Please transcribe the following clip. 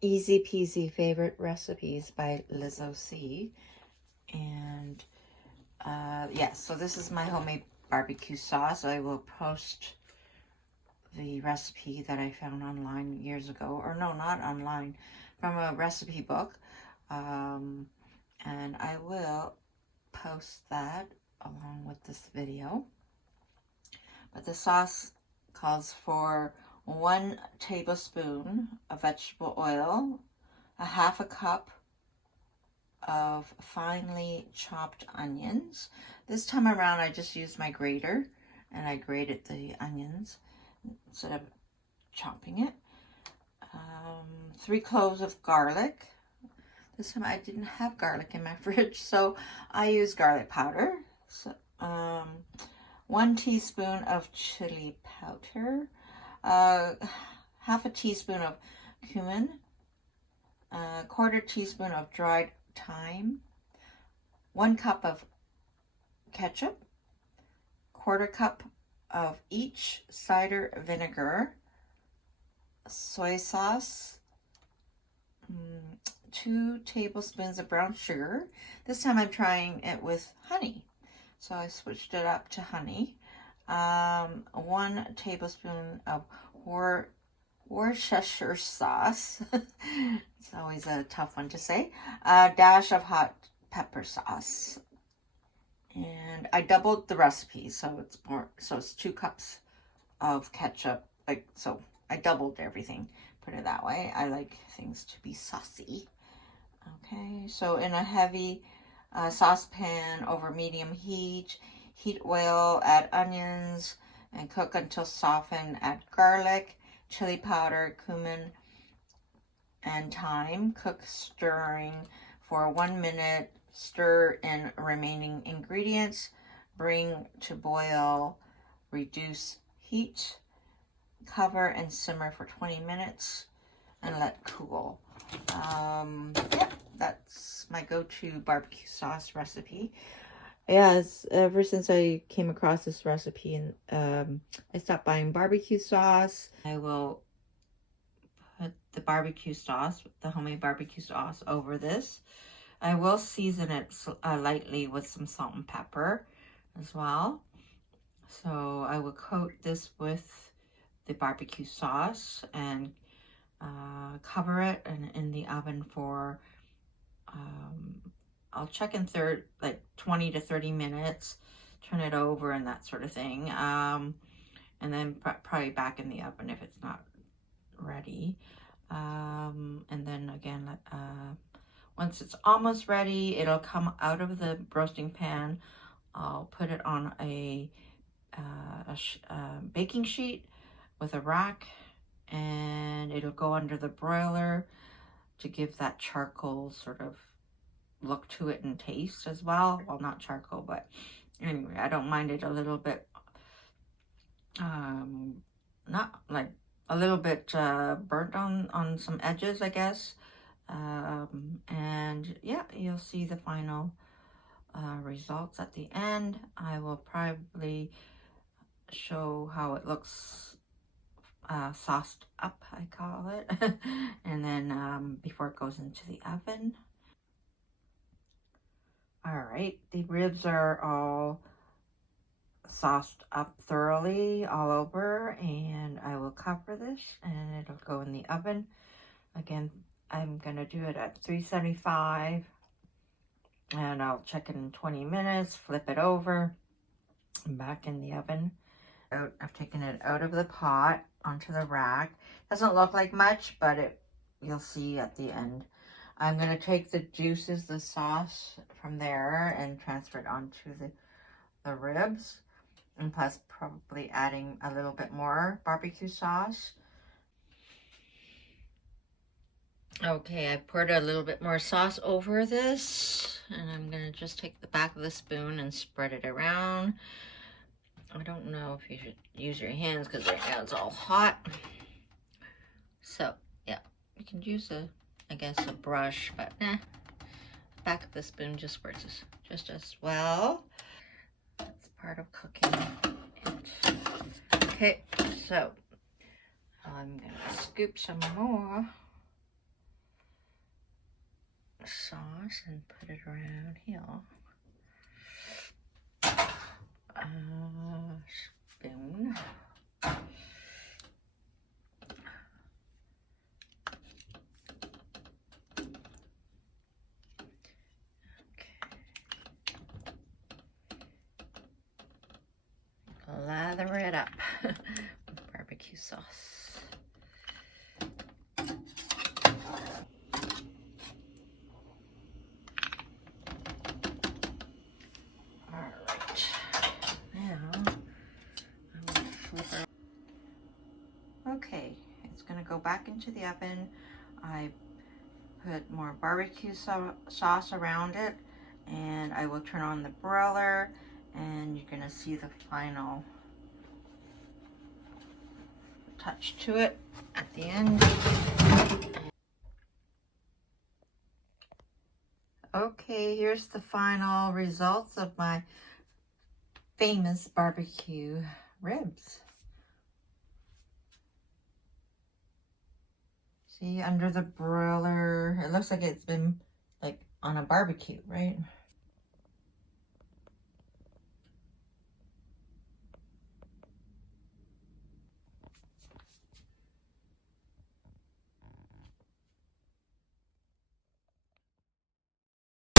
Easy Peasy Favorite Recipes by Lizzo C. And yeah, so this is my homemade barbecue sauce. I will post the recipe that I found online years ago, or no, not online, from a recipe book. And I will post that along with this video. But the sauce calls for 1 tablespoon of vegetable oil, a half a cup of finely chopped onions. This time around I just used my grater and I grated the onions instead of chopping it. 3 cloves of garlic. This time I didn't have garlic in my fridge, so I used garlic powder. So, 1 teaspoon of chili powder, half a teaspoon of cumin, a 1/4 teaspoon of dried thyme, 1 cup of ketchup, 1/4 cup of each cider vinegar, soy sauce, 2 tablespoons of brown sugar. This time I'm trying it with honey, so I switched it up to honey. 1 tablespoon of Worcestershire sauce. It's always a tough one to say. A dash of hot pepper sauce. And I doubled the recipe, so it's more, so it's 2 cups of ketchup. Like, so I doubled everything, put it that way. I like things to be saucy. Okay, so in a heavy saucepan over medium heat, heat oil, add onions, and cook until softened. Add garlic, chili powder, cumin, and thyme. Cook, stirring for 1 minute. Stir in remaining ingredients. Bring to boil. Reduce heat. Cover and simmer for 20 minutes and let cool. Yeah, that's my go-to barbecue sauce recipe. Yes, ever since I came across this recipe, and I stopped buying barbecue sauce. I will put the barbecue sauce, the homemade barbecue sauce, over this. I will season it lightly with some salt and pepper as well. So I will coat this with the barbecue sauce and cover it in the oven for I'll check in like 20 to 30 minutes, turn it over and that sort of thing, and then probably back in the oven if it's not ready. And then again, once it's almost ready, it'll come out of the roasting pan. I'll put it on a baking sheet with a rack, and it'll go under the broiler to give that charcoal sort of look to it and taste as well. Well, not charcoal, but anyway, I don't mind it a little bit, not like a little bit burnt on some edges, I guess. And yeah, you'll see the final results at the end. I will probably show how it looks sauced up, I call it, and then before it goes into the oven. All right, the ribs are all sauced up thoroughly all over, and I will cover this and it'll go in the oven. Again, I'm gonna do it at 375, and I'll check it in 20 minutes, flip it over, and back in the oven. I've taken it out of the pot onto the rack. Doesn't look like much, but you'll see at the end. I'm going to take the juices, the sauce from there, and transfer it onto the ribs. And plus probably adding a little bit more barbecue sauce. Okay, I poured a little bit more sauce over this, and I'm going to just take the back of the spoon and spread it around. I don't know if you should use your hands because right now it's all hot. So, yeah, you can use I guess a brush, but nah, back of the spoon just works just as well. That's part of cooking it. Okay, so I'm gonna scoop some more sauce and put it around here. Spoon. Lather it up with barbecue sauce. All right, now I will flip her. Okay, it's gonna go back into the oven. I put more barbecue sauce around it, and I will turn on the broiler, and you're gonna see the final touch to it at the end. Okay, here's the final results of my famous barbecue ribs. See, under the broiler, it looks like it's been like on a barbecue, right?